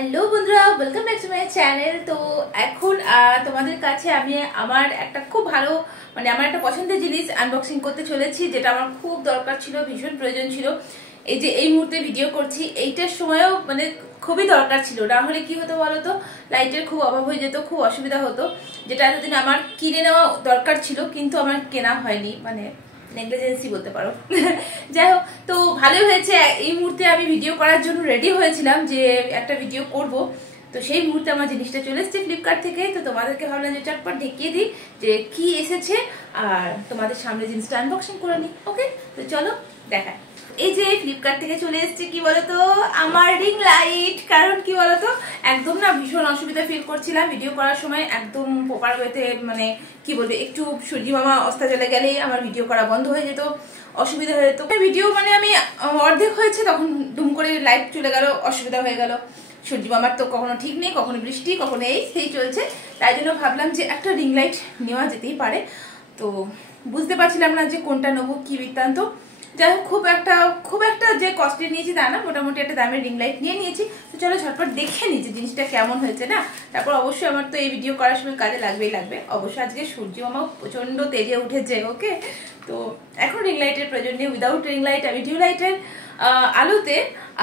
Hello বন্ধুরা, welcome back to my channel. তো এখন তোমাদের কাছে আমি আমার একটা খুব ভালো আমার একটা পছন্দের জিনিস আনবক্সিং করতে চলেছি, যেটা আমার খুব দরকার ছিল, ভীষণ প্রয়োজন ছিল। এই যে এই মুহূর্তে ভিডিও করছি, এইটার সময়ও খুবই দরকার ছিল। না হলে কি হতো বলো তো, লাইটের খুব অভাব হয়ে যেত, খুব অসুবিধা হতো। যেটা এতদিন আমার কিনে নেওয়া দরকার ছিল, কিন্তু আমার কেনা হয়নি, নেগলিজেন্সি বলতে পারো। যাই হোক, তো ভালোই হয়েছে। এই মুহূর্তে আমি ভিডিও করার জন্য রেডি হয়েছিলাম যে একটা ভিডিও করব, তো সেই মুহূর্তে আমার জিনিসটা চলে এসেছে ফ্লিপকার্ট থেকে। তো তোমাদেরকে ভাবলাম যে চটপট দেখিয়ে দিই যে কি এসেছে, আর তোমাদের সামনে জিনিসটা আনবক্সিং করে নিই। ওকে, তো চলো দেখায়। এই যে ফ্লিপকার্ট থেকে চলে এসেছে কি বলতো, আমার রিং লাইট। কারণ কি বলতো, একদম না ভীষণ অসুবিধা ফিল করছিলাম ভিডিও করার সময়। একদম প্রপার ওয়েতে কি বলবে, একটু সূর্যি মামা অস্তা চলে গেলেই আমার ভিডিও করা বন্ধ হয়ে যেত, অসুবিধা হয়ে যেত। ভিডিও আমি অর্ধেক হয়েছে, তখন দুম করে লাইট চলে গেল, অসুবিধা হয়ে গেল। সূর্য মামার তো কখনো ঠিক নেই, কখনো বৃষ্টি, কখনো এই সেই চলছে। তাই জন্য ভাবলাম যে একটা রিং লাইট নেওয়া যেতেই পারে। তো বুঝতে পারছিলাম না যে কোনটা নেবো, কি বৃত্তান্ত। যাই হোক, খুব একটা যে কস্টলি নিয়েছি তা না, মোটামুটি একটা দামের রিং লাইট নিয়েছি। তো চলো ঝটপট দেখে নিই যে জিনিসটা কেমন হয়েছে না। তারপর অবশ্যই আমার তো এই ভিডিও করার সময় কাজে লাগবে। অবশ্যই আজকে সূর্য মামাও প্রচন্ড তেজে উঠেছে। ওকে, তো এখন রিং লাইটের প্রয়োজন নেই। উইদাউট রিং লাইট আমি টিউব লাইটের আলোতে,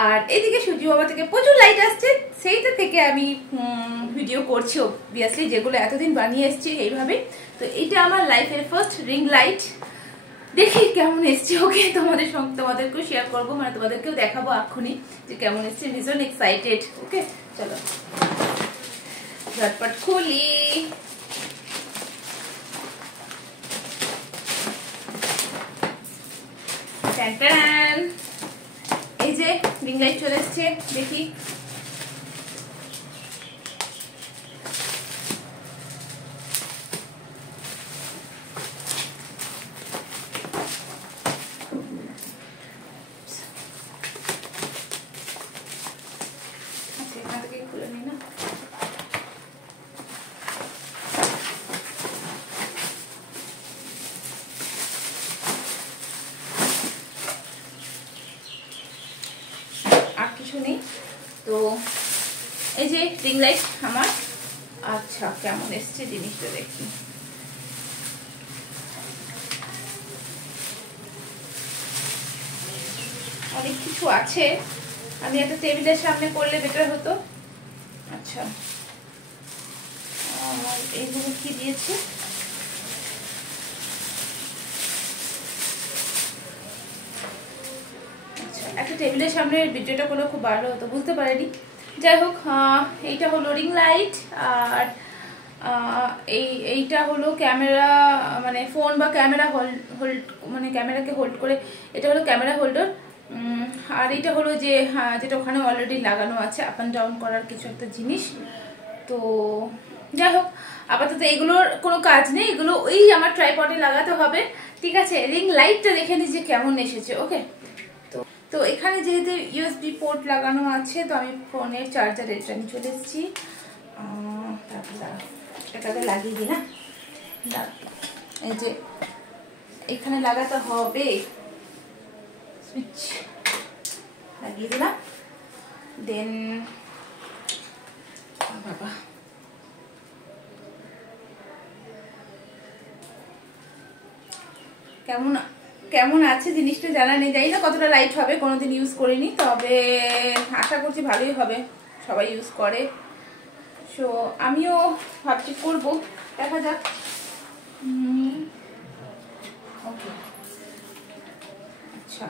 আর এদিকে সূর্য মামা থেকে প্রচুর লাইট আসছে, সেইটা থেকে আমি ভিডিও করছি অবভিয়াসলি, যেগুলো এতদিন বানিয়ে এসেছি এইভাবে। তো এইটা আমার লাইফের ফার্স্ট রিং লাইট। দেখি কেমন এসছে। ওকে, তোমাদেরকেও শেয়ার করবো, তোমাদেরকেও দেখাবো এক্ষুনি যে কেমন এসছে। ভীষণ এক্সাইটেড। ওকে, চলো ঝটপট খুলি। এই যে রিং লাইট চলে এসছে, দেখি। খুলে নি না, আর কিছু নেই। তো এই যে রিং লাইট আমার। আচ্ছা, কেমন এসছে জিনিসটা দেখি। অনেক কিছু আছে, আমি একটা টেবিলের সামনে করলে বেটার হতো। আচ্ছা, এইগুলো কি দিয়েছে? আচ্ছা, একটা টেবিলের সামনে ভিডিওটা করলে খুব ভালো হতো, বুঝতে পারিনি। যাই হোক, এইটা হলো রিং লাইট, আর এইটা হলো ক্যামেরা, ফোন বা ক্যামেরা হোল্ড, ক্যামেরাকে হোল্ড করে। এটা হলো ক্যামেরা হোল্ডার। আর এটা হলো যে যেটা ওখানে অলরেডি লাগানো আছে, আপ অ্যান্ড ডাউন করার কিছু একটা জিনিস। তো যাই হোক, আপাতত এগুলোর কোনো কাজ নেই, এগুলো ওই আমার ট্রাইপডে লাগাতে হবে। ঠিক আছে, রিং লাইটটা দেখে নিই যে কেমন এসেছে। ওকে, তো এখানে যেহেতু ইউএসবি পোর্ট লাগানো আছে, তো আমি ফোনের চার্জার এটা নিয়ে চলে এসেছি। এটাকে লাগিয়ে দিই না, এই যে এখানে লাগাতে হবে, সুইচ লাগিয়ে দিলাম। দেন বাবা, কেমন আছে জিনিসটা জানা নেই, জানি না কতটা লাইট হবে, কোনোদিন ইউজ করিনি, তবে আশা করছি ভালোই হবে, সবাই ইউজ করে। সো আমিও ভাবছি করবো, দেখা যাক। ওকে, আচ্ছা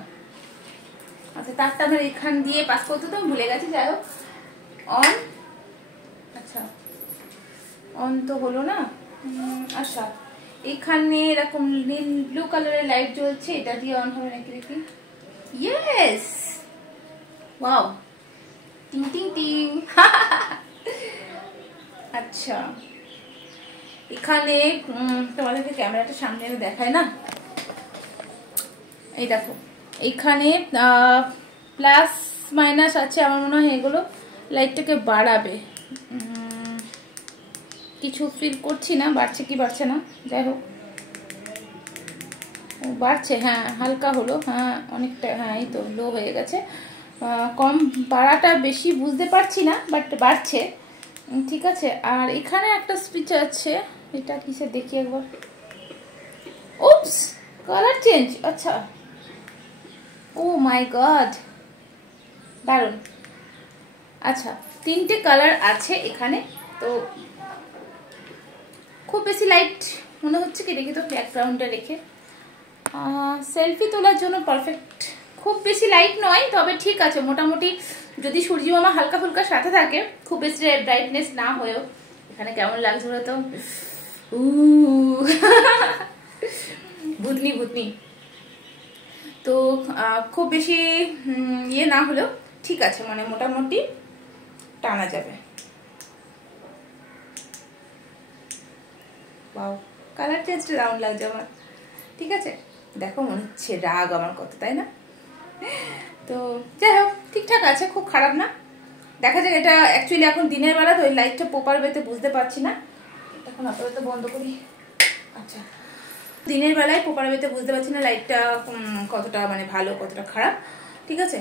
তারটা আমার এখান দিয়ে পাস করতে তো ভুলে গেছি। যাই হোক, অন। আচ্ছা, অন তো হলো না। আচ্ছা, এখানে এরকম নীল ব্লু কালারের লাইট জ্বলছে, এটা দিয়ে অন হবে নাকি দেখি। ইয়েস, ওয়াও, টিং টিং টিং। আচ্ছা, এখানে তোমাদেরকে ক্যামেরাটা সামনে এনে দেখায় না, এই দেখো এখানে প্লাস মাইনাস আছে। আমার মনে হয় এগুলো লাইটটাকে বাড়াবে, কিছু ফিল করছি না, বাড়ছে কি বাড়ছে না। যাই হোক, বাড়ছে, হ্যাঁ হালকা হলো, হ্যাঁ অনেকটা, হ্যাঁ এই তো লো হয়ে গেছে। কম বাড়াটা বেশি বুঝতে পারছি না, বাট বাড়ছে। ঠিক আছে, আর এখানে একটা স্পিচ আছে, এটা কিসে দেখি একবার। উপস, কালার চেঞ্জ, আচ্ছা। ও মাই গড, দারুণ। আচ্ছা, 3টে কালার আছে এখানে। তো খুব বেশি লাইট মনে হচ্ছে কি, দেখি তো ব্যাকগ্রাউন্ডে রেখে। সেলফি তোলার জন্য পারফেক্ট। খুব বেশি লাইট নয়, তবে ঠিক আছে মোটামুটি। যদি সূর্যমামা হালকা ফুলকা সাথে থাকে, খুব বেশি ব্রাইটনেস না হয়েও। এখানে কেমন লাগছে বলো তো? ভূতনি ভূতনি। তো খুব বেশি ইয়ে না হলেও ঠিক আছে, মানে মোটামুটি টানা যাবে। বাও, কালার চেঞ্জটা দারুণ লাগছে আমার। ঠিক আছে, দেখো মনে হচ্ছে রাগ আমার কত, তাই না? তো যাই হোক, ঠিকঠাক আছে, খুব খারাপ না। দেখা যাক। এটা অ্যাকচুয়ালি এখন দিনের বেলা, তো ওই লাইটটা প্রপার ওয়েতে বুঝতে পারছি না। এখন আপাতত বন্ধ করি। আচ্ছা, দিনের বেলায় প্রপার ওয়েতে বুঝতে পারছি না লাইটটা কতটা মানে ভালো, কতটা খারাপ। ঠিক আছে,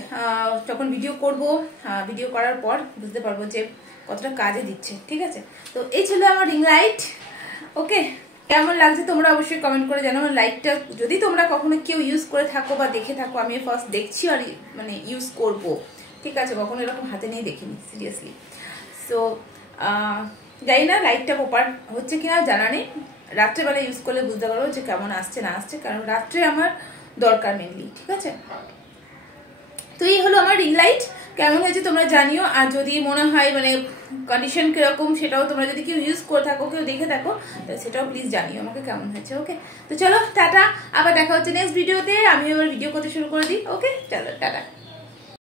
যখন ভিডিও করব, ভিডিও করার পর বুঝতে পারবো যে কতটা কাজে দিচ্ছে। ঠিক আছে, তো এই ছিল আমার রিং লাইট। ওকে, কেমন লাগছে তোমরা অবশ্যই কমেন্ট করে জানাও। লাইটটা যদি তোমরা কখনো কেউ ইউজ করে থাকো বা দেখে থাকো, আমি ফার্স্ট দেখছি আর মানে ইউজ করব। ঠিক আছে, কখনো এরকম হাতে নিয়ে দেখিনি সিরিয়াসলি। সো জানি না লাইটটা প্রপার হচ্ছে কিনা, জানা নেই। রাত্রেবেলা ইউজ করলে বুঝতে পারবো যে কেমন আসছে না আসছে, কারণ রাত্রে আমার দরকার মেনলি। ঠিক আছে, তো এই হলো আমার রিং লাইট। কেমন হয়েছে তোমরা জানিও। আর যদি মনে হয় মানে কন্ডিশন কিরকম, সেটাও তোমরা যদি কেউ ইউজ করে থাকো, কেউ দেখে থাকো, সেটাও প্লিজ জানিও আমাকে কেমন হয়েছে। ওকে, তো চলো টাটা, আবার দেখা হচ্ছে নেক্সট ভিডিওতে। আমি আবার ভিডিও করতে শুরু করে দিই। ওকে, চলো টাটা।